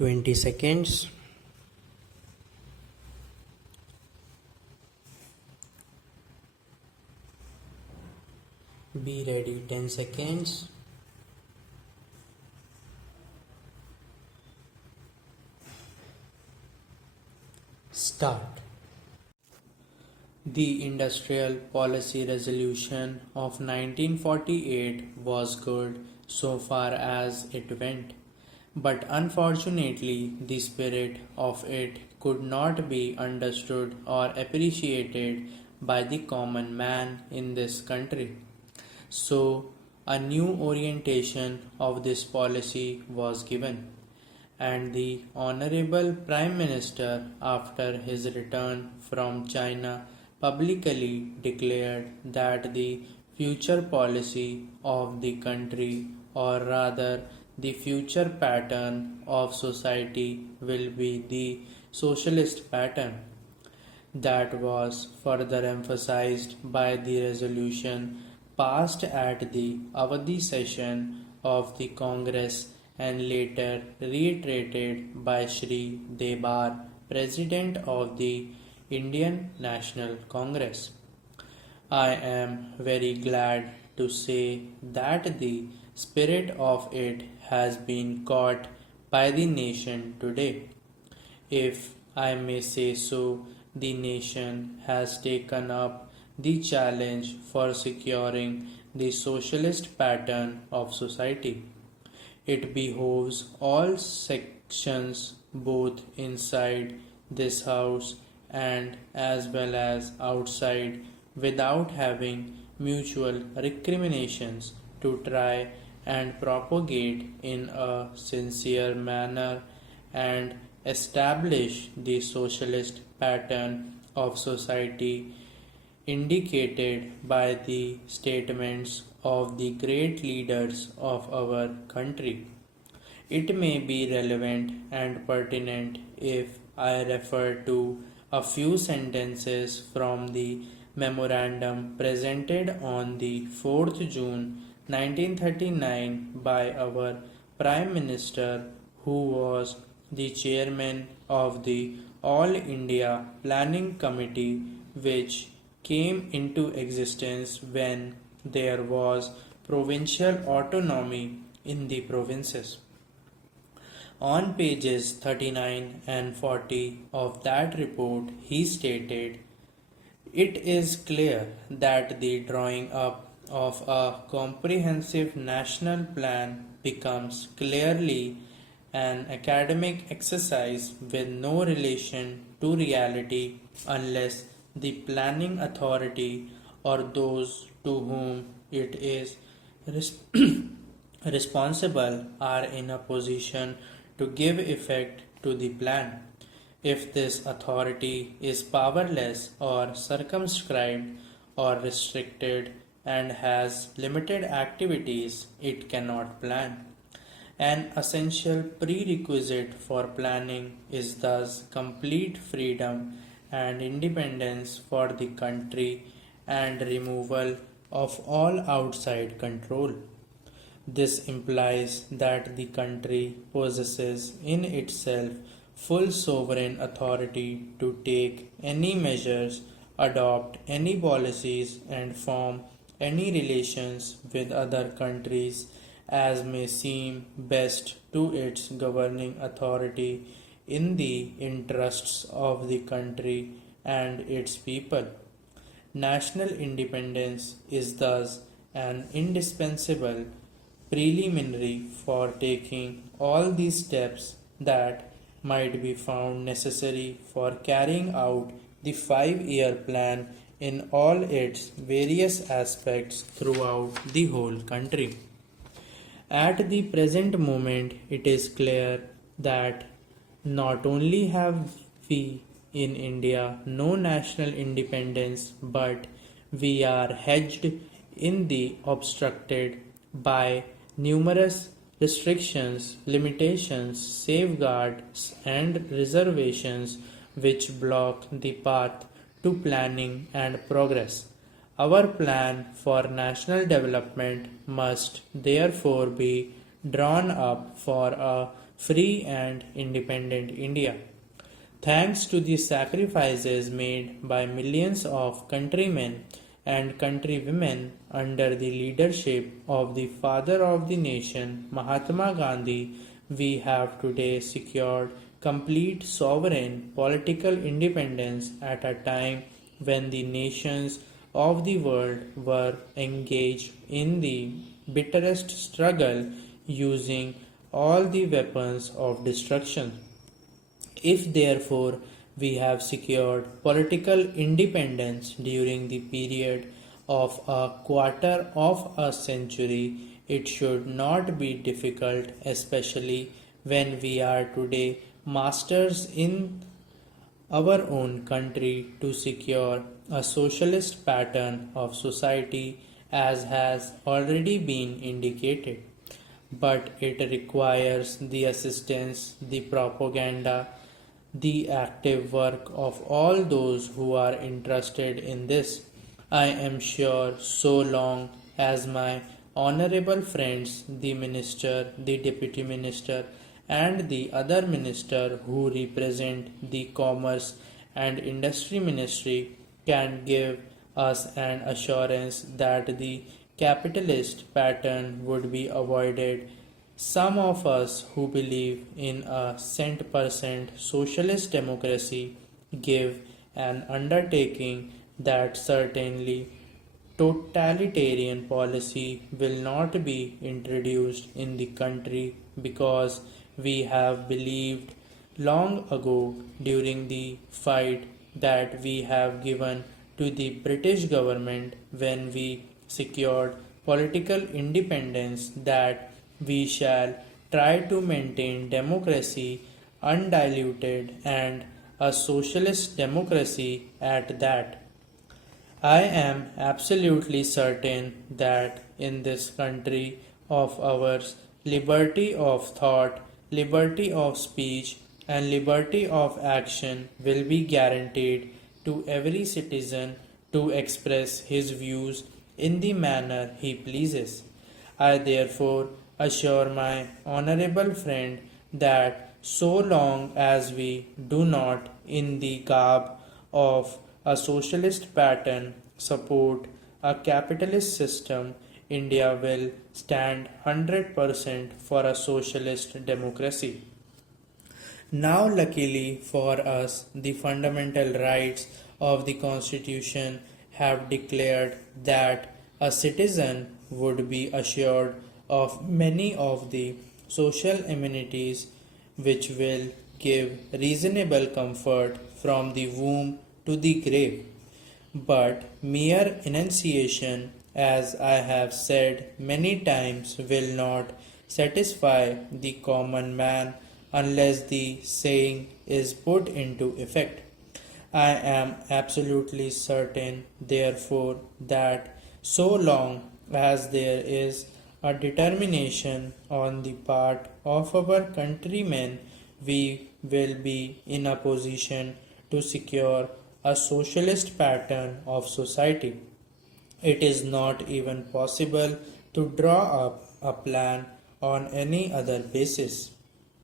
20 seconds. Be ready. 10 seconds. Start. The Industrial Policy Resolution of 1948 was good so far as it went, but unfortunately the spirit of it could not be understood or appreciated by the common man in this country. So, a new orientation of this policy was given, and the Honorable Prime Minister, after his return from China, publicly declared that the future policy of the country, or rather the future pattern of society, will be the socialist pattern. That was further emphasized by the resolution passed at the Avadi session of the Congress and later reiterated by Shri Debar, President of the Indian National Congress. I am very glad to say that the spirit of it has been caught by the nation today. If I may say so, the nation has taken up the challenge for securing the socialist pattern of society. It behoves all sections, both inside this house and as well as outside, without having mutual recriminations, to try and propagate in a sincere manner and establish the socialist pattern of society indicated by the statements of the great leaders of our country. It may be relevant and pertinent if I refer to a few sentences from the memorandum presented on the 4th June 1939 by our Prime Minister, who was the chairman of the All India Planning Committee, which came into existence when there was provincial autonomy in the provinces. On pages 39 and 40 of that report, he stated, "It is clear that the drawing up of a comprehensive national plan becomes clearly an academic exercise with no relation to reality unless the planning authority or those to whom it is responsible are in a position to give effect to the plan. If this authority is powerless or circumscribed or restricted and has limited activities, it cannot plan. An essential prerequisite for planning is thus complete freedom and independence for the country and removal of all outside control. This implies that the country possesses in itself full sovereign authority to take any measures, adopt any policies, and form any relations with other countries as may seem best to its governing authority in the interests of the country and its people. National independence is thus an indispensable preliminary for taking all these steps that might be found necessary for carrying out the 5-year plan in all its various aspects throughout the whole country. At the present moment, it is clear that not only have we in India no national independence, but we are hedged in the obstructed by numerous restrictions, limitations, safeguards, and reservations which block the path to planning and progress. Our plan for national development must therefore be drawn up for a free and independent India. Thanks to the sacrifices made by millions of countrymen and countrywomen under the leadership of the father of the nation, Mahatma Gandhi, we have today secured complete sovereign political independence at a time when the nations of the world were engaged in the bitterest struggle using all the weapons of destruction. If therefore we have secured political independence during the period of a quarter of a century, it should not be difficult, especially when we are today masters in our own country, to secure a socialist pattern of society as has already been indicated. But it requires the assistance, the propaganda, the active work of all those who are interested in this. I am sure so long as my honorable friends, the minister, the deputy minister, and the other minister who represent the commerce and industry ministry can give us an assurance that the capitalist pattern would be avoided, some of us who believe in a cent-per-cent socialist democracy give an undertaking that certainly totalitarian policy will not be introduced in the country, because we have believed long ago during the fight that we have given to the British government when we secured political independence that we shall try to maintain democracy undiluted and a socialist democracy at that. I am absolutely certain that in this country of ours, liberty of thought, liberty of speech, and liberty of action will be guaranteed to every citizen to express his views in the manner he pleases. I therefore assure my honorable friend that so long as we do not, in the garb of a socialist pattern, support a capitalist system, India will stand 100% for a socialist democracy. Now, luckily for us, the fundamental rights of the Constitution have declared that a citizen would be assured of many of the social amenities which will give reasonable comfort from the womb to the grave. But mere enunciation, as I have said many times, will not satisfy the common man unless the saying is put into effect. I am absolutely certain, therefore, that so long as there is a determination on the part of our countrymen, we will be in a position to secure a socialist pattern of society. It is not even possible to draw up a plan on any other basis.